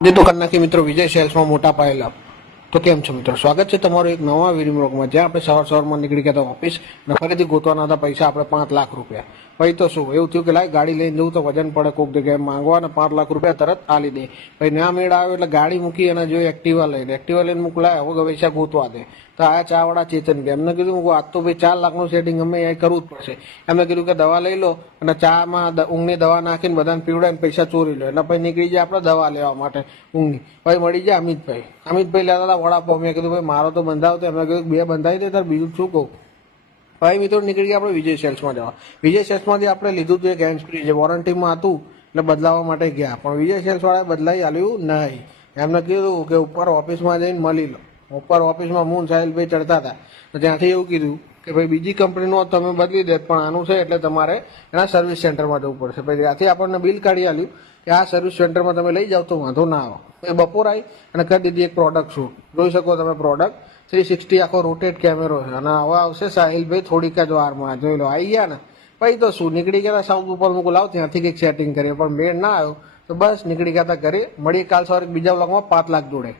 તો કરી નાખી મિત્રો વિજય સેલ્સમાં મોટા પાયે લાભ. તો કેમ છો મિત્રો, સ્વાગત છે તમારું એક નવા વિડીયો બ્લોગમાં, જ્યાં આપણે સવારમાં નીકળી ગયા હતા ઓફિસ અને ફરીથી ગોતવાના હતા પૈસા આપણે 5 લાખ રૂપિયા. પછી તો શું એવું થયું કે લાય ગાડી લઈને જવું તો વજન પડે, કોઈક જગ્યાએ માંગવા અને 5 લાખ રૂપિયા તરત આલી દે. પછી ના મેળ આવ્યો એટલે ગાડી મૂકી અને જો એક્ટિવા લઈને મોકલાય, હવે પૈસા ગોતવા દે. તો આ ચાવાળા ચેતન ગયા, એમને કીધું આજ તો ભાઈ 4 લાખનું સેટિંગ અમે અહીં કરવું જ પડશે. એમને કીધું કે દવા લઈ લો અને ચામાં ઊંઘની દવા નાખીને બધાને પીવડાવીને પૈસા ચોરી લો. એટલે પછી નીકળી જાય આપણે દવા લેવા માટે ઊંઘની. પછી મળી જાય અમિતભાઈ લેતા હતા વડાપાવ. મેં કીધું ભાઈ મારો તો બંધાવતો, એમને કીધું 2 બંધાવી દે તાર, બીજું શું કહું. ભાઈ મિત્રો નીકળી ગયા આપણે વિજય સેલ્સમાં જવા. વિજય સેલ્સમાંથી આપણે લીધું હતું એક હેન્ડ ફ્રી, જે વોરંટીમાં હતું એટલે બદલાવવા માટે ગયા, પણ વિજય સેલ્સ વાળાએ બદલાઈ આલ્યું નહીં. એમને કીધું કે ઉપર ઓફિસમાં જઈને મળી લો. ઉપર ઓફિસમાં મૂન સાહિલભાઈ ચડતા હતા, તો ત્યાંથી એવું કીધું કે ભાઈ બીજી કંપનીનું તમે બદલી દે, પણ આનું છે એટલે તમારે એના સર્વિસ સેન્ટરમાં જવું પડશે. પછી ત્યાંથી આપણને બિલ કાઢી આલ્યું કે આ સર્વિસ સેન્ટરમાં તમે લઈ જાઓ તો વાંધો ના આવે. એ બપોર આવી અને કરી દીધી એક પ્રોડક્ટ શૂટ. જોઈ શકો તમે પ્રોડક્ટ 360 આખો રોટેટ કેમેરો છે. અને હવે આવશે સાહિલભાઈ થોડીક જ વારમાં, જોઈ લો આવી ગયા ને. પછી તો શું નીકળી ગયા સાઉથ ઉપર મૂકું લાવ ત્યાંથી કંઈક સેટિંગ કરીએ, પણ મેળ ના આવ્યો તો બસ નીકળી ગયા હતા ઘરે. મળીએ કાલ સવારે બીજા બ્લોગમાં 5 લાખ જોડે.